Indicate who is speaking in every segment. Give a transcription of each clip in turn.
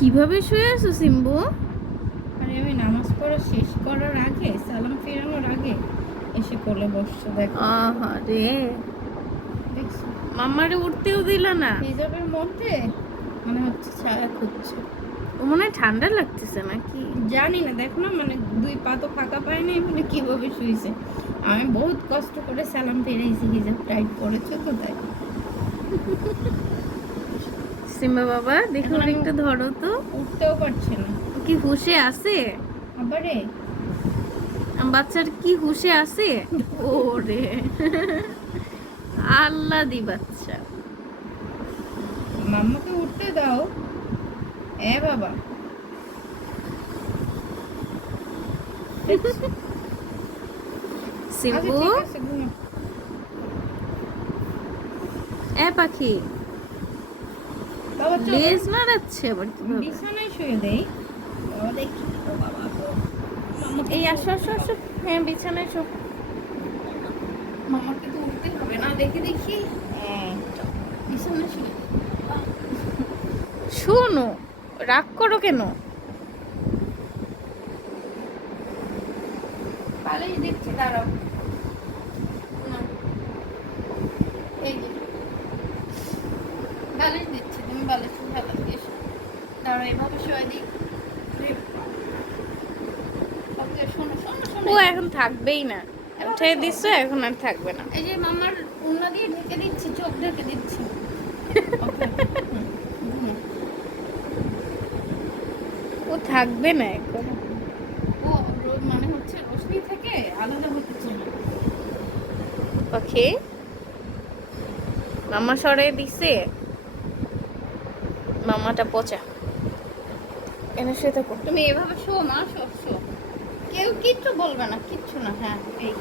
Speaker 1: কীভাবে শুয়ে আছো সিম্বু?
Speaker 2: আরে আমি নামাজ পড়া শেষ করার আগে সালাম ফেরানোর আগে এসে কোলে বসছো দেখো।
Speaker 1: আহা রে
Speaker 2: দেখছ?
Speaker 1: মাম্মারে উঠতেও দিল না।
Speaker 2: হিজাবের মধ্যে মনে হচ্ছে ছায়া খুঁজছে।
Speaker 1: ও মনে হয় ঠান্ডা লাগতেছে নাকি?
Speaker 2: জানি না দেখো না মানে দুই পা তো ফাঁকা পায় নাই মানে কীভাবে শুয়েছে আমি বহুত কষ্ট করে সালাম ফেরাইছি হিজাব টাইট পড়েছে তো তাই
Speaker 1: সিম্বা বাবা দেখো
Speaker 2: এখন
Speaker 1: একটু ধরো তো।
Speaker 2: উঠতেও পারছে না।
Speaker 1: কি হুশে আছে?
Speaker 2: আবারে।
Speaker 1: বাচ্চার কি হুশে আছে? ওরে। আল্লাহ দি বাচ্চা।
Speaker 2: মাম্মাকে উঠতে দাও। এ বাবা। আচ্ছা,
Speaker 1: সিম্বু
Speaker 2: ঘুমো।
Speaker 1: এ পাখি। লেজ নাড়াচ্ছে আবার কীভাবে?
Speaker 2: বিছানায় শুয়ে দেই।
Speaker 1: এই আসো আসো আসো। হ্যাঁ বিছানায় এসো
Speaker 2: মামাকে তো উঠতে হবে না দেখি দেখি। হ্যাঁ, বিছানায় শুয়ে।
Speaker 1: শোনো রাগ করো কেন?
Speaker 2: দিচ্ছি দাঁড়াও না। এই যে বালিশ দিচ্ছি তুমি বালিশ ভালো দিস দাঁড়াও এভাবে দিই শোনো
Speaker 1: ও এখন থাকবেই না। উঠে এখন আর থাকবে না।
Speaker 2: এই যে মামার উন্না দিয়ে ঢেকে দিচ্ছি চোখ ঢেকে দিচ্ছি।
Speaker 1: ও থাকবে না এখন।
Speaker 2: ও মানে হচ্ছে রশ্মি থেকে আলাদা হতে না।
Speaker 1: পাখি মামা সরে দিছে। মামাটা পচা। এনে শুয়ে থাকো
Speaker 2: তুমি এভাবে শো মা শো শো। কেউ কিচ্ছু বলবে না কিচ্ছু না হ্যাঁ এই।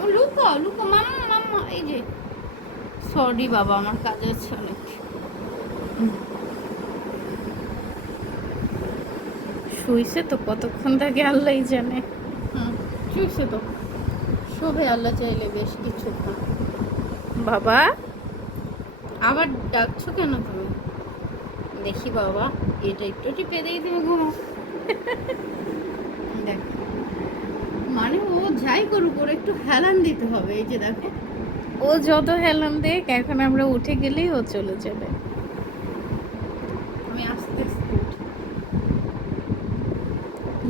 Speaker 2: ও লুকো লুকো মাম্মা মাম্মা এই যে। সরি বাবা আমার কাজ আছে অনেক হুম,
Speaker 1: শুইছে তো কতক্ষণ থেকে আল্লাহই জানে।
Speaker 2: হুম শুয়েছে তো। শোভে আল্লাহ চাইলে বেশ কিছুক্ষণ।
Speaker 1: বাবা?
Speaker 2: আবার ডাকছো কেন তুমি? দেখি বাবা এটা একটু টিপে দিয়ে তুমি ঘুমো। দেখ মানে ও যাই করুক ওর একটু হেলান দিতে হবে এই যে দেখো।
Speaker 1: ও যত হেলান দেখ এখন আমরা উঠে গেলেই ও চলে যাবে।
Speaker 2: আমি আস্তে আস্তে।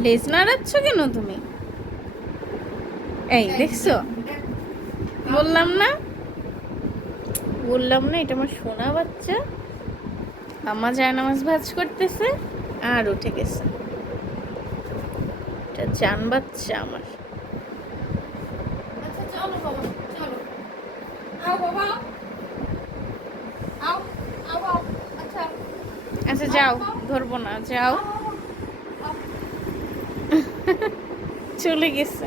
Speaker 1: লেজ নাড়াচ্ছ কেন তুমি? এই দেখছ? বললাম না? বললাম না এটা আমার সোনা বাচ্চা। আমা যায় নামাজ ভাজ করতেছে আর উঠে গেছে। এটা জান বাচ্চা আমার।
Speaker 2: আচ্ছা আচ্ছা।
Speaker 1: আচ্ছা যাও ধরবো না যাও। চলে গেছে।